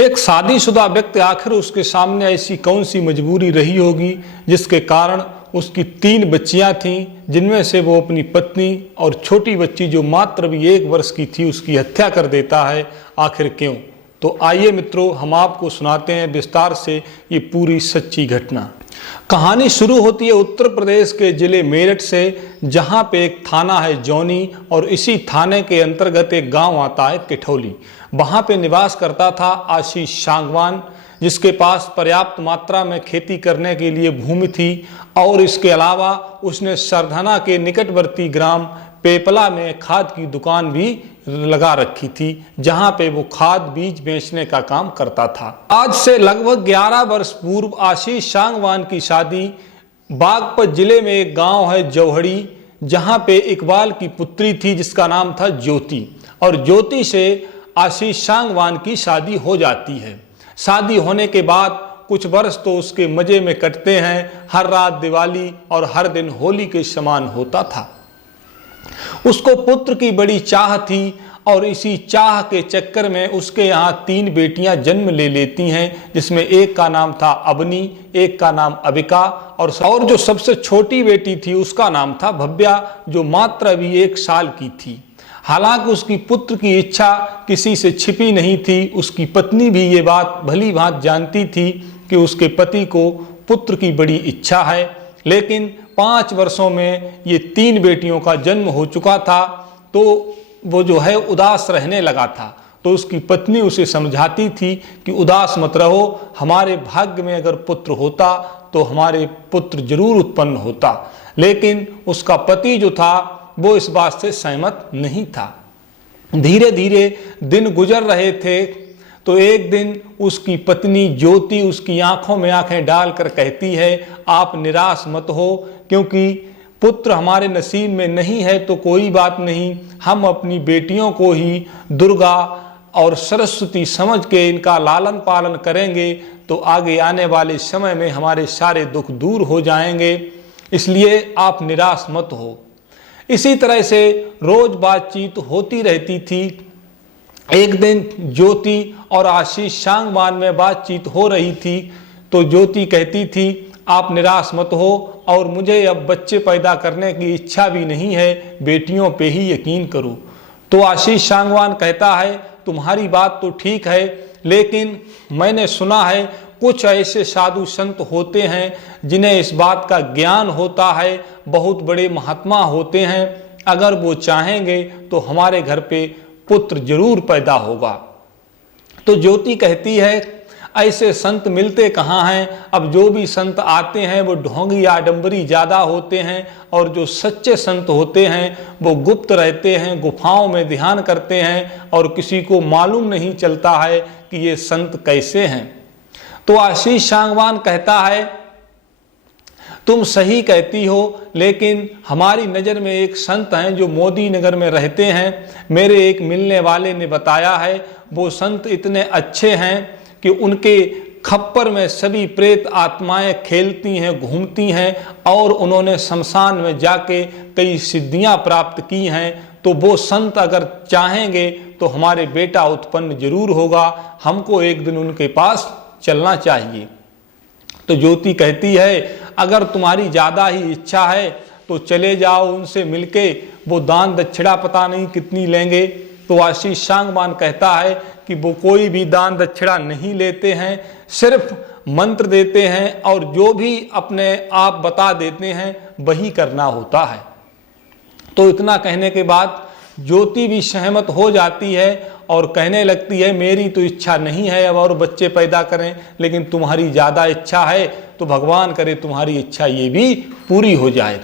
एक शादीशुदा व्यक्ति आखिर उसके सामने ऐसी कौन सी मजबूरी रही होगी जिसके कारण उसकी 3 बच्चियां थीं, जिनमें से वो अपनी पत्नी और छोटी बच्ची जो मात्र भी 1 वर्ष की थी उसकी हत्या कर देता है। आखिर क्यों? तो आइए मित्रों, हम आपको सुनाते हैं विस्तार से ये पूरी सच्ची घटना। कहानी शुरू होती है उत्तर प्रदेश के जिले मेरठ से, जहां पे एक थाना है जौनी और इसी थाने के अंतर्गत एक गांव आता है किठौली। वहां पे निवास करता था आशीष सांगवान, जिसके पास पर्याप्त मात्रा में खेती करने के लिए भूमि थी और इसके अलावा उसने सरधना के निकटवर्ती ग्राम पेपला में खाद की दुकान भी लगा रखी थी, जहां पे वो खाद बीज बेचने का काम करता था। आज से लगभग 11 वर्ष पूर्व आशीष सांगवान की शादी बागपत जिले में एक गांव है जौहड़ी, जहां पे इकबाल की पुत्री थी जिसका नाम था ज्योति, और ज्योति से आशीष सांगवान की शादी हो जाती है। शादी होने के बाद कुछ वर्ष तो उसके मजे में कटते हैं। हर रात दिवाली और हर दिन होली के समान होता था। उसको पुत्र की बड़ी चाह थी और इसी चाह के चक्कर में उसके यहाँ 3 बेटियां जन्म ले लेती हैं, जिसमें एक का नाम था अबनी, एक का नाम अबिका और जो सबसे छोटी बेटी थी उसका नाम था भव्या, जो मात्र अभी 1 साल की थी। हालांकि उसकी पुत्र की इच्छा किसी से छिपी नहीं थी। उसकी पत्नी भी ये बात भली भांति जानती थी कि उसके पति को पुत्र की बड़ी इच्छा है, लेकिन 5 वर्षों में ये 3 बेटियों का जन्म हो चुका था, तो वो जो है उदास रहने लगा था। तो उसकी पत्नी उसे समझाती थी कि उदास मत रहो, हमारे भाग्य में अगर पुत्र होता तो हमारे पुत्र जरूर उत्पन्न होता। लेकिन उसका पति जो था वो इस बात से सहमत नहीं था। धीरे धीरे दिन गुजर रहे थे, तो एक दिन उसकी पत्नी ज्योति उसकी आंखों में आंखें डालकर कहती है, आप निराश मत हो, क्योंकि पुत्र हमारे नसीब में नहीं है तो कोई बात नहीं, हम अपनी बेटियों को ही दुर्गा और सरस्वती समझ के इनका लालन पालन करेंगे तो आगे आने वाले समय में हमारे सारे दुख दूर हो जाएंगे, इसलिए आप निराश मत हो। इसी तरह से रोज बातचीत होती रहती थी। एक दिन ज्योति और आशीष सांगवान में बातचीत हो रही थी, तो ज्योति कहती थी, आप निराश मत हो और मुझे अब बच्चे पैदा करने की इच्छा भी नहीं है, बेटियों पे ही यकीन करो। तो आशीष सांगवान कहता है, तुम्हारी बात तो ठीक है, लेकिन मैंने सुना है कुछ ऐसे साधु संत होते हैं जिन्हें इस बात का ज्ञान होता है, बहुत बड़े महात्मा होते हैं, अगर वो चाहेंगे तो हमारे घर पे पुत्र जरूर पैदा होगा। तो ज्योति कहती है, ऐसे संत मिलते कहाँ हैं? अब जो भी संत आते हैं वो ढोंगी आडंबरी ज़्यादा होते हैं, और जो सच्चे संत होते हैं वो गुप्त रहते हैं, गुफाओं में ध्यान करते हैं और किसी को मालूम नहीं चलता है कि ये संत कैसे हैं। तो आशीष सांगवान कहता है, तुम सही कहती हो, लेकिन हमारी नज़र में एक संत हैं जो मोदी नगर में रहते हैं। मेरे एक मिलने वाले ने बताया है, वो संत इतने अच्छे हैं कि उनके खप्पर में सभी प्रेत आत्माएं खेलती हैं, घूमती हैं, और उन्होंने शमशान में जाके कई सिद्धियां प्राप्त की हैं। तो वो संत अगर चाहेंगे तो हमारे बेटा उत्पन्न जरूर होगा, हमको एक दिन उनके पास चलना चाहिए। तो ज्योति कहती है, अगर तुम्हारी ज़्यादा ही इच्छा है तो चले जाओ उनसे मिलके, वो दान दक्षिणा पता नहीं कितनी लेंगे। तो आशीष सांगवान कहता है कि वो कोई भी दान दक्षिणा नहीं लेते हैं, सिर्फ मंत्र देते हैं और जो भी अपने आप बता देते हैं वही करना होता है। तो इतना कहने के बाद ज्योति भी सहमत हो जाती है और कहने लगती है, मेरी तो इच्छा नहीं है अब और बच्चे पैदा करें, लेकिन तुम्हारी ज़्यादा इच्छा है तो भगवान करे तुम्हारी इच्छा ये भी पूरी हो जाए।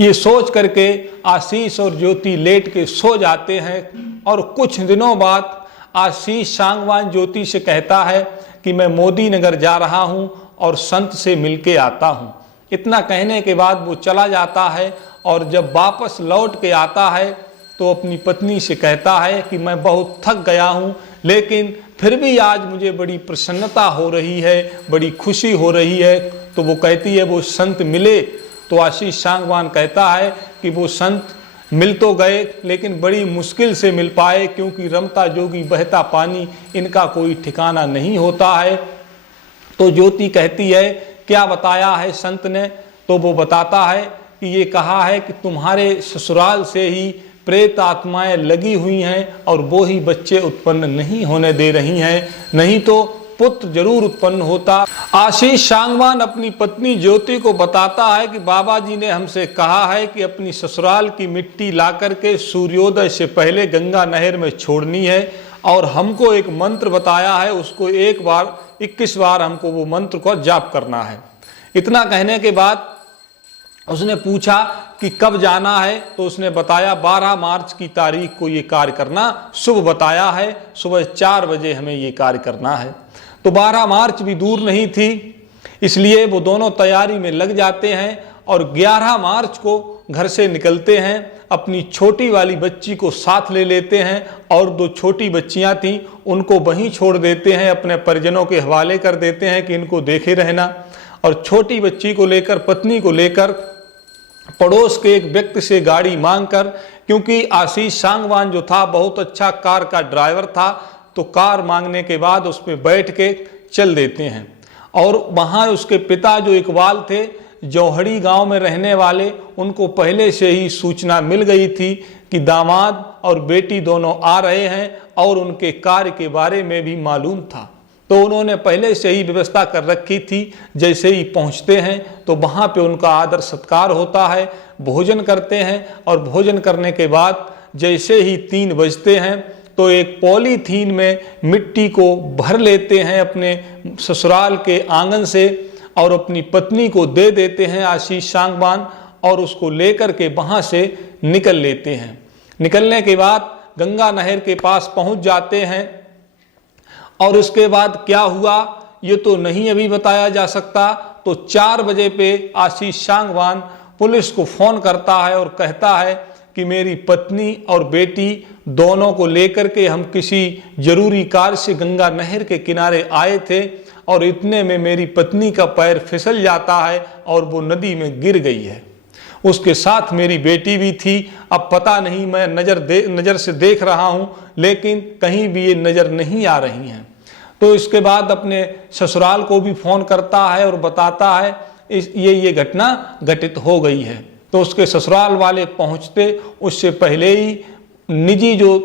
ये सोच करके आशीष और ज्योति लेट के सो जाते हैं, और कुछ दिनों बाद आशीष सांगवान ज्योति से कहता है कि मैं मोदी नगर जा रहा हूँ और संत से मिलके आता हूँ। इतना कहने के बाद वो चला जाता है, और जब वापस लौट के आता है तो अपनी पत्नी से कहता है कि मैं बहुत थक गया हूँ, लेकिन फिर भी आज मुझे बड़ी प्रसन्नता हो रही है, बड़ी खुशी हो रही है। तो वो कहती है, वो संत मिले? तो आशीष सांगवान कहता है कि वो संत मिल तो गए लेकिन बड़ी मुश्किल से मिल पाए, क्योंकि रमता जोगी बहता पानी इनका कोई ठिकाना नहीं होता है। तो ज्योति कहती है क्या बताया है संत ने? तो वो बताता है कि ये कहा है कि तुम्हारे ससुराल से ही प्रेत आत्माएं लगी हुई हैं और वो ही बच्चे उत्पन्न नहीं होने दे रही हैं, नहीं तो पुत्र जरूर उत्पन्न होता। आशीष सांगवान अपनी पत्नी ज्योति को बताता है कि बाबा जी ने हमसे कहा है कि अपनी ससुराल की मिट्टी ला करके सूर्योदय से पहले गंगा नहर में छोड़नी है, और हमको एक मंत्र बताया है, उसको 21 बार हमको वो मंत्र को जाप करना है। इतना कहने के बाद उसने पूछा कि कब जाना है, तो उसने बताया 12 मार्च की तारीख को ये कार्य करना शुभ बताया है, सुबह 4 बजे हमें ये कार्य करना है। तो 12 मार्च भी दूर नहीं थी, इसलिए वो दोनों तैयारी में लग जाते हैं और 11 मार्च को घर से निकलते हैं। अपनी छोटी वाली बच्ची को साथ ले लेते हैं और 2 छोटी बच्चियां थीं उनको वहीं छोड़ देते हैं, अपने परिजनों के हवाले कर देते हैं कि इनको देखे रहना। और छोटी बच्ची को लेकर, पत्नी को लेकर पड़ोस के एक व्यक्ति से गाड़ी मांगकर, क्योंकि आशीष सांगवान जो था बहुत अच्छा कार का ड्राइवर था, तो कार मांगने के बाद उसमें बैठ के चल देते हैं। और वहाँ उसके पिता जो इकबाल थे, जौहड़ी गांव में रहने वाले, उनको पहले से ही सूचना मिल गई थी कि दामाद और बेटी दोनों आ रहे हैं और उनके कार्य के बारे में भी मालूम था। तो उन्होंने पहले से ही व्यवस्था कर रखी थी। जैसे ही पहुंचते हैं तो वहाँ पे उनका आदर सत्कार होता है, भोजन करते हैं, और भोजन करने के बाद जैसे ही 3 बजते हैं तो एक पॉलीथीन में मिट्टी को भर लेते हैं अपने ससुराल के आंगन से और अपनी पत्नी को दे देते हैं आशीष सांगवान, और उसको लेकर के वहाँ से निकल लेते हैं। निकलने के बाद गंगा नहर के पास पहुँच जाते हैं, और उसके बाद क्या हुआ ये तो नहीं अभी बताया जा सकता। तो 4 बजे पे आशीष सांगवान पुलिस को फ़ोन करता है और कहता है कि मेरी पत्नी और बेटी दोनों को लेकर के हम किसी जरूरी कार्य से गंगा नहर के किनारे आए थे, और इतने में मेरी पत्नी का पैर फिसल जाता है और वो नदी में गिर गई है। उसके साथ मेरी बेटी भी थी। अब पता नहीं, मैं नज़र से देख रहा हूँ लेकिन कहीं भी ये नज़र नहीं आ रही हैं। तो इसके बाद अपने ससुराल को भी फ़ोन करता है और बताता है ये घटना घटित हो गई है। तो उसके ससुराल वाले पहुँचते उससे पहले ही निजी जो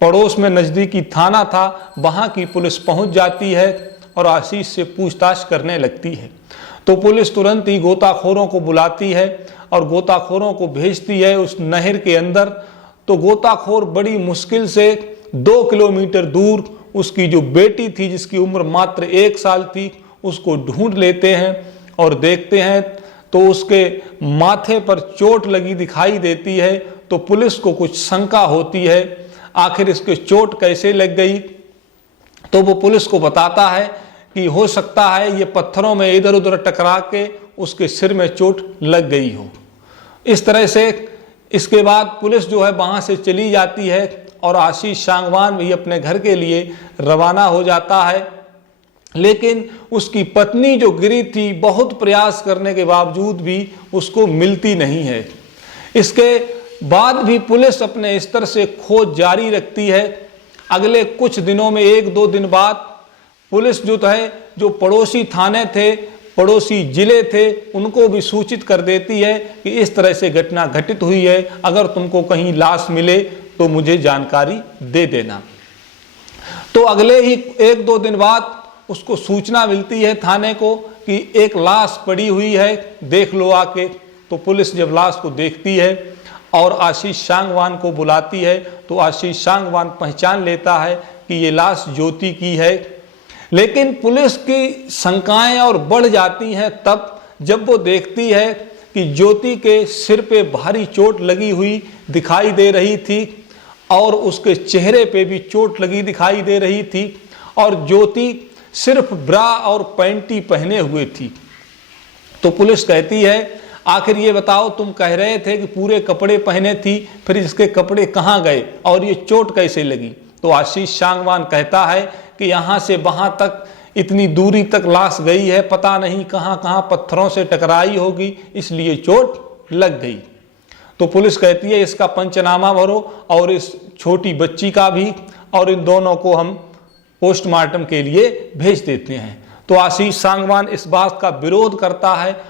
पड़ोस में नज़दीकी थाना था वहाँ की पुलिस पहुँच जाती है और आशीष से पूछताछ करने लगती है। तो पुलिस तुरंत ही गोताखोरों को बुलाती है और गोताखोरों को भेजती है उस नहर के अंदर। तो गोताखोर बड़ी मुश्किल से 2 किलोमीटर दूर उसकी जो बेटी थी, जिसकी उम्र मात्र 1 साल थी, उसको ढूंढ लेते हैं और देखते हैं तो उसके माथे पर चोट लगी दिखाई देती है। तो पुलिस को कुछ शंका होती है, आखिर इसके चोट कैसे लग गई। तो वो पुलिस को बताता है कि हो सकता है ये पत्थरों में इधर उधर टकरा के उसके सिर में चोट लग गई हो। इस तरह से इसके बाद पुलिस जो है वहाँ से चली जाती है और आशीष सांगवान भी अपने घर के लिए रवाना हो जाता है। लेकिन उसकी पत्नी जो गिरी थी, बहुत प्रयास करने के बावजूद भी उसको मिलती नहीं है। इसके बाद भी पुलिस अपने स्तर से खोज जारी रखती है। अगले कुछ दिनों में 1-2 दिन बाद पुलिस जो है, जो पड़ोसी थाने थे, पड़ोसी जिले थे, उनको भी सूचित कर देती है कि इस तरह से घटना घटित हुई है, अगर तुमको कहीं लाश मिले तो मुझे जानकारी दे देना। तो अगले ही 1-2 दिन बाद उसको सूचना मिलती है थाने को कि एक लाश पड़ी हुई है, देख लो आके। तो पुलिस जब लाश को देखती है और आशीष सांगवान को बुलाती है तो आशीष सांगवान पहचान लेता है कि ये लाश ज्योति की है। लेकिन पुलिस की शंकाएं और बढ़ जाती हैं तब जब वो देखती है कि ज्योति के सिर पे भारी चोट लगी हुई दिखाई दे रही थी और उसके चेहरे पे भी चोट लगी दिखाई दे रही थी, और ज्योति सिर्फ ब्रा और पैंटी पहने हुए थी। तो पुलिस कहती है आखिर ये बताओ, तुम कह रहे थे कि पूरे कपड़े पहने थी, फिर इसके कपड़े कहाँ गए और ये चोट कैसे लगी? तो आशीष सांगवान कहता है कि यहाँ से वहाँ तक इतनी दूरी तक लाश गई है, पता नहीं कहाँ कहाँ पत्थरों से टकराई होगी, इसलिए चोट लग गई। तो पुलिस कहती है इसका पंचनामा भरो और इस छोटी बच्ची का भी, और इन दोनों को हम पोस्टमार्टम के लिए भेज देते हैं। तो आशीष सांगवान इस बात का विरोध करता है।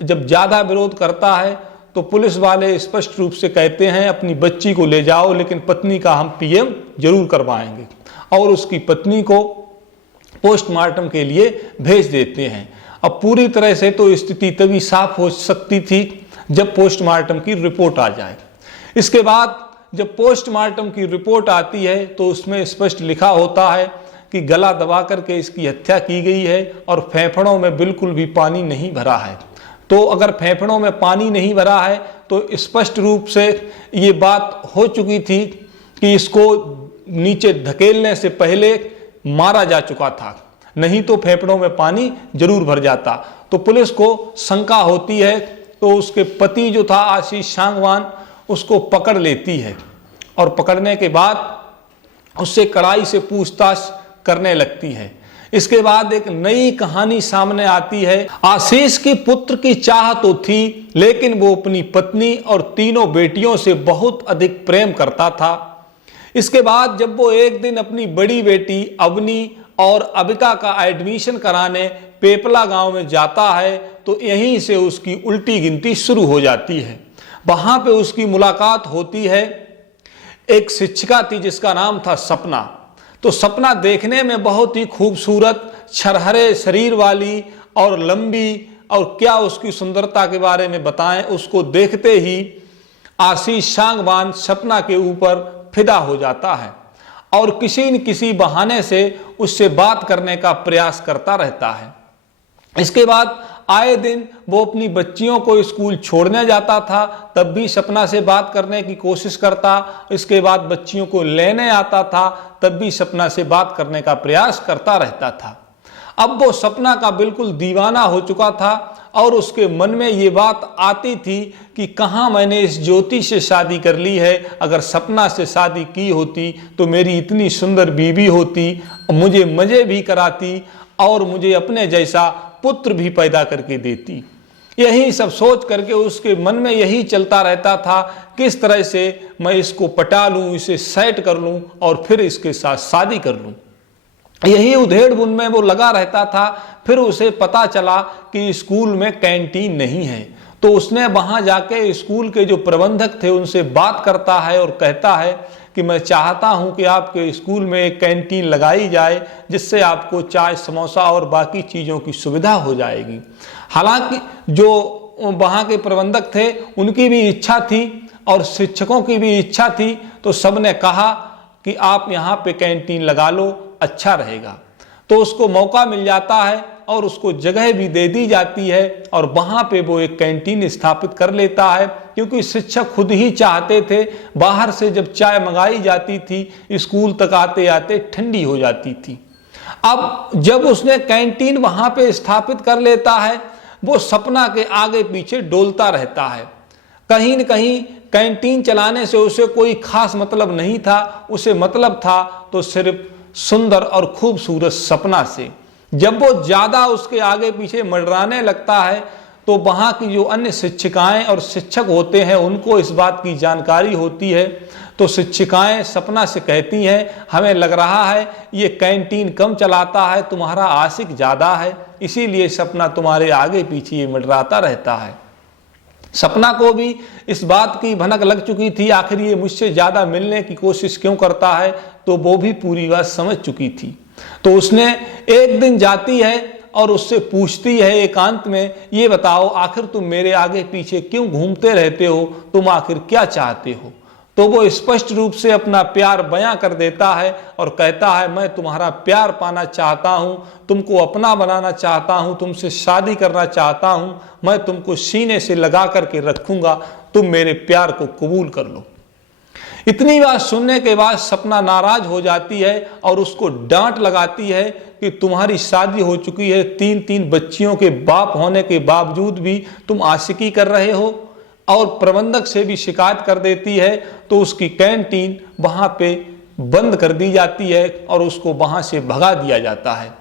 जब ज़्यादा विरोध करता है तो पुलिस वाले स्पष्ट रूप से कहते हैं अपनी बच्ची को ले जाओ, लेकिन पत्नी का हम पीएम जरूर करवाएंगे, और उसकी पत्नी को पोस्टमार्टम के लिए भेज देते हैं। अब पूरी तरह से तो स्थिति तभी साफ हो सकती थी जब पोस्टमार्टम की रिपोर्ट आ जाए। इसके बाद जब पोस्टमार्टम की रिपोर्ट आती है तो उसमें स्पष्ट लिखा होता है कि गला दबा करके इसकी हत्या की गई है और फेफड़ों में बिल्कुल भी पानी नहीं भरा है। तो अगर फेफड़ों में पानी नहीं भरा है तो स्पष्ट रूप से ये बात हो चुकी थी कि इसको नीचे धकेलने से पहले मारा जा चुका था, नहीं तो फेफड़ों में पानी जरूर भर जाता। तो पुलिस को शंका होती है, तो उसके पति जो था आशीष सांगवान उसको पकड़ लेती है, और पकड़ने के बाद उससे कड़ाई से पूछताछ करने लगती है। इसके बाद एक नई कहानी सामने आती है। आशीष की पुत्र की चाह तो थी, लेकिन वो अपनी पत्नी और तीनों बेटियों से बहुत अधिक प्रेम करता था। इसके बाद जब वो एक दिन अपनी बड़ी बेटी अवनी और अबिका का एडमिशन कराने पेपला गांव में जाता है, तो यहीं से उसकी उल्टी गिनती शुरू हो जाती है। वहां पे उसकी मुलाकात होती है, एक शिक्षिका थी जिसका नाम था सपना। तो सपना देखने में बहुत ही खूबसूरत, छरहरे शरीर वाली और लंबी, और क्या उसकी सुंदरता के बारे में बताएं। उसको देखते ही आशीष सांगवान सपना के ऊपर फिदा हो जाता है और किसी न किसी बहाने से उससे बात करने का प्रयास करता रहता है। इसके बाद आए दिन वो अपनी बच्चियों को स्कूल छोड़ने जाता था, तब भी सपना से बात करने की कोशिश करता। इसके बाद बच्चियों को लेने आता था, तब भी सपना से बात करने का प्रयास करता रहता था। अब वो सपना का बिल्कुल दीवाना हो चुका था और उसके मन में ये बात आती थी कि कहाँ मैंने इस ज्योति से शादी कर ली है। अगर सपना से शादी की होती तो मेरी इतनी सुंदर बीवी होती, मुझे मजे भी कराती और मुझे अपने जैसा पुत्र भी पैदा करके देती। यही सब सोच करके उसके मन में यही चलता रहता था, किस तरह से मैं इसको पटा लूं, इसे सेट कर लूं और फिर इसके साथ शादी कर लूं। यही उधेड़-बुन में वो लगा रहता था। फिर उसे पता चला कि स्कूल में कैंटीन नहीं है, तो उसने वहां जाके स्कूल के जो प्रबंधक थे उनसे बात करता है और कहता है कि मैं चाहता हूं कि आपके स्कूल में एक कैंटीन लगाई जाए, जिससे आपको चाय, समोसा और बाकी चीज़ों की सुविधा हो जाएगी। हालांकि जो वहाँ के प्रबंधक थे उनकी भी इच्छा थी और शिक्षकों की भी इच्छा थी, तो सबने कहा कि आप यहाँ पे कैंटीन लगा लो, अच्छा रहेगा। तो उसको मौका मिल जाता है और उसको जगह भी दे दी जाती है और वहाँ पे वो एक कैंटीन स्थापित कर लेता है, क्योंकि शिक्षक खुद ही चाहते थे। बाहर से जब चाय मंगाई जाती थी स्कूल तक आते आते ठंडी हो जाती थी। अब जब उसने कैंटीन वहाँ पे स्थापित कर लेता है, वो सपना के आगे पीछे डोलता रहता है। कहीं न कहीं कैंटीन चलाने से उसे कोई खास मतलब नहीं था, उसे मतलब था तो सिर्फ सुंदर और खूबसूरत सपना से। जब वो ज्यादा उसके आगे पीछे मंडराने लगता है तो वहाँ की जो अन्य शिक्षिकाएं और शिक्षक होते हैं उनको इस बात की जानकारी होती है। तो शिक्षिकाएं सपना से कहती हैं, हमें लग रहा है ये कैंटीन कम चलाता है, तुम्हारा आशिक ज़्यादा है, इसीलिए सपना तुम्हारे आगे पीछे ये मंडराता रहता है। सपना को भी इस बात की भनक लग चुकी थी, आखिर ये मुझसे ज़्यादा मिलने की कोशिश क्यों करता है, तो वो भी पूरी बात समझ चुकी थी। तो उसने एक दिन जाती है और उससे पूछती है एकांत में, ये बताओ आखिर तुम मेरे आगे पीछे क्यों घूमते रहते हो, तुम आखिर क्या चाहते हो। तो वो स्पष्ट रूप से अपना प्यार बयां कर देता है और कहता है, मैं तुम्हारा प्यार पाना चाहता हूँ, तुमको अपना बनाना चाहता हूँ, तुमसे शादी करना चाहता हूँ, मैं तुमको सीने से लगा करके रखूंगा, तुम मेरे प्यार को कबूल कर लो। इतनी बात सुनने के बाद सपना नाराज हो जाती है और उसको डांट लगाती है कि तुम्हारी शादी हो चुकी है, 3-3 बच्चियों के बाप होने के बावजूद भी तुम आशिकी कर रहे हो, और प्रबंधक से भी शिकायत कर देती है। तो उसकी कैंटीन वहां पे बंद कर दी जाती है और उसको वहां से भगा दिया जाता है।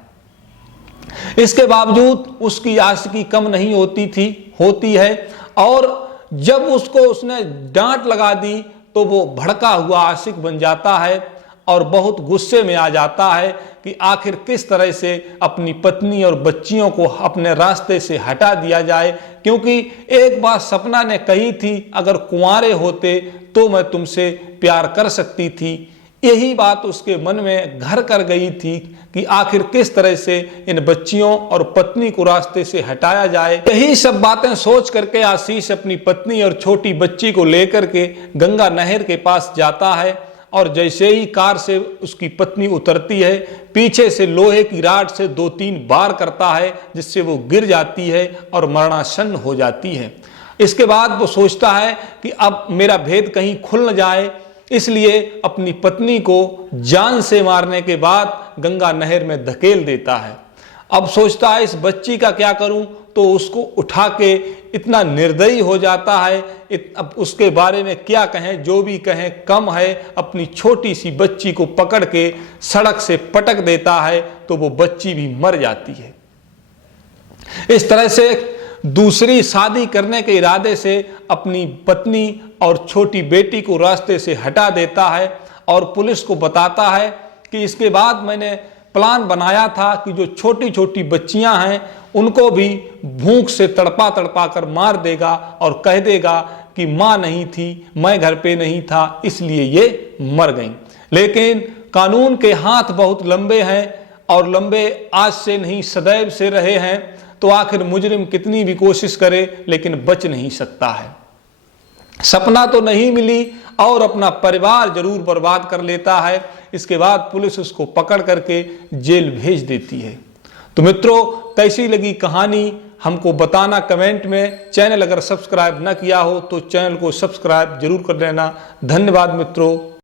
इसके बावजूद उसकी आशिकी कम नहीं होती है और जब उसने डांट लगा दी तो वो भड़का हुआ आशिक बन जाता है और बहुत गुस्से में आ जाता है कि आखिर किस तरह से अपनी पत्नी और बच्चियों को अपने रास्ते से हटा दिया जाए, क्योंकि एक बार सपना ने कही थी अगर कुंवारे होते तो मैं तुमसे प्यार कर सकती थी। यही बात उसके मन में घर कर गई थी कि आखिर किस तरह से इन बच्चियों और पत्नी को रास्ते से हटाया जाए। यही सब बातें सोच करके आशीष अपनी पत्नी और छोटी बच्ची को लेकर के गंगा नहर के पास जाता है और जैसे ही कार से उसकी पत्नी उतरती है, पीछे से लोहे की राड से 2-3 बार करता है, जिससे वो गिर जाती है और मरणासन्न हो जाती है। इसके बाद वो सोचता है कि अब मेरा भेद कहीं खुल न जाए, इसलिए अपनी पत्नी को जान से मारने के बाद गंगा नहर में धकेल देता है। अब सोचता है इस बच्ची का क्या करूं, तो उसको उठा के इतना निर्दयी हो जाता है। अब उसके बारे में क्या कहें, जो भी कहें कम है। अपनी छोटी सी बच्ची को पकड़ के सड़क से पटक देता है तो वो बच्ची भी मर जाती है। इस तरह से दूसरी शादी करने के इरादे से अपनी पत्नी और छोटी बेटी को रास्ते से हटा देता है और पुलिस को बताता है कि इसके बाद मैंने प्लान बनाया था कि जो छोटी छोटी बच्चियां हैं उनको भी भूख से तड़पा तड़पा कर मार देगा और कह देगा कि माँ नहीं थी, मैं घर पे नहीं था, इसलिए ये मर गईं। लेकिन कानून के हाथ बहुत लंबे हैं और लंबे आज से नहीं सदैव से रहे हैं, तो आखिर मुजरिम कितनी भी कोशिश करे लेकिन बच नहीं सकता है। सपना तो नहीं मिली और अपना परिवार जरूर बर्बाद कर लेता है। इसके बाद पुलिस उसको पकड़ करके जेल भेज देती है। तो मित्रों, कैसी लगी कहानी हमको बताना कमेंट में। चैनल अगर सब्सक्राइब न किया हो तो चैनल को सब्सक्राइब जरूर कर लेना। धन्यवाद मित्रों।